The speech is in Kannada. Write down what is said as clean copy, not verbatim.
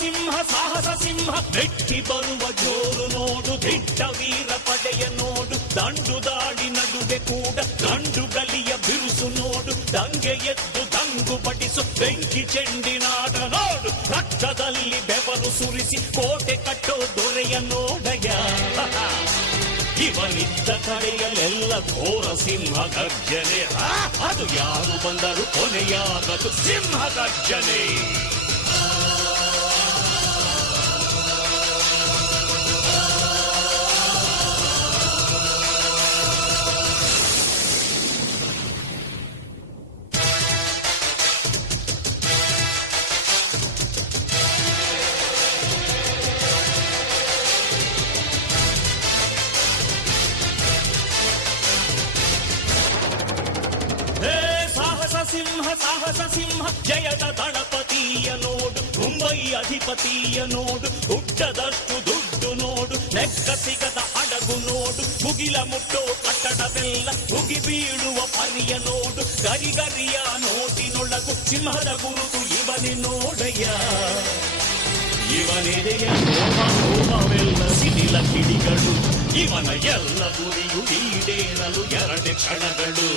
ಸಿಂಹ ಸಾಹಸ ಸಿಂಹ ಮೆಟ್ಟಿ ಬರುವ ಜೋರು ನೋಡು, ದಿಟ್ಟ ವೀರ ಪಡೆಯ ನೋಡು, ದಂಡು ದಾಡಿ ನಡುವೆ ಕೂಡ ಗಂಡು ಗಲಿಯ ಬಿರುಸು ನೋಡು, ದಂಗೆ ಎದ್ದು ದಂಗು ಬಡಿಸು ಬೆಂಕಿ ಚೆಂಡಿನಾಟ ನೋಡು, ರಕ್ತದಲ್ಲಿ ಬೆವರು ಸುರಿಸಿ ಕೋಟೆ ಕಟ್ಟೋ ದೊರೆಯ ನೋಡಯ. ಇವನಿದ್ದ ಕಡೆಯಲ್ಲೆಲ್ಲ ಘೋರ ಸಿಂಹ ಗರ್ಜನೆ, ಅದು ಯಾರು ಬಂದರು ಕೊನೆಯಾಗದು ಸಿಂಹ ಗರ್ಜನೆ. ಸಿಂಹ ಸಾಹಸ ಸಿಂಹ ಜಯದ ದಳಪತಿಯ ನೋಡು, ಮುಂಬೈ ಅಧಿಪತಿಯ ನೋಡು, ಹುಟ್ಟದಷ್ಟು ದುಡ್ಡು ನೋಡು, ಲೆಕ್ಕ ಸಿಗದ ಹಡಗು ನೋಡು, ಮುಗಿಲ ಮುಟ್ಟೋ ಕಟ್ಟಡವೆಲ್ಲ ಮುಗಿ ಬೀಳುವ ಪರಿಯ ನೋಡು, ಗರಿಗರಿಯ ನೋಟಿನೊಳಗು ಸಿಂಹದ ಗುರುತು ಇವನೇ ನೋಡಯ್ಯ. ಇವನೆದೆಯ ಹೋಮವೆಲ್ಲ ಸಿಡಿಲ ಕಿಡಿಗಳು, ಇವನ ಎಲ್ಲ ಗುರಿಯು ಈಡೇರಲು 2 ಕ್ಷಣಗಳು.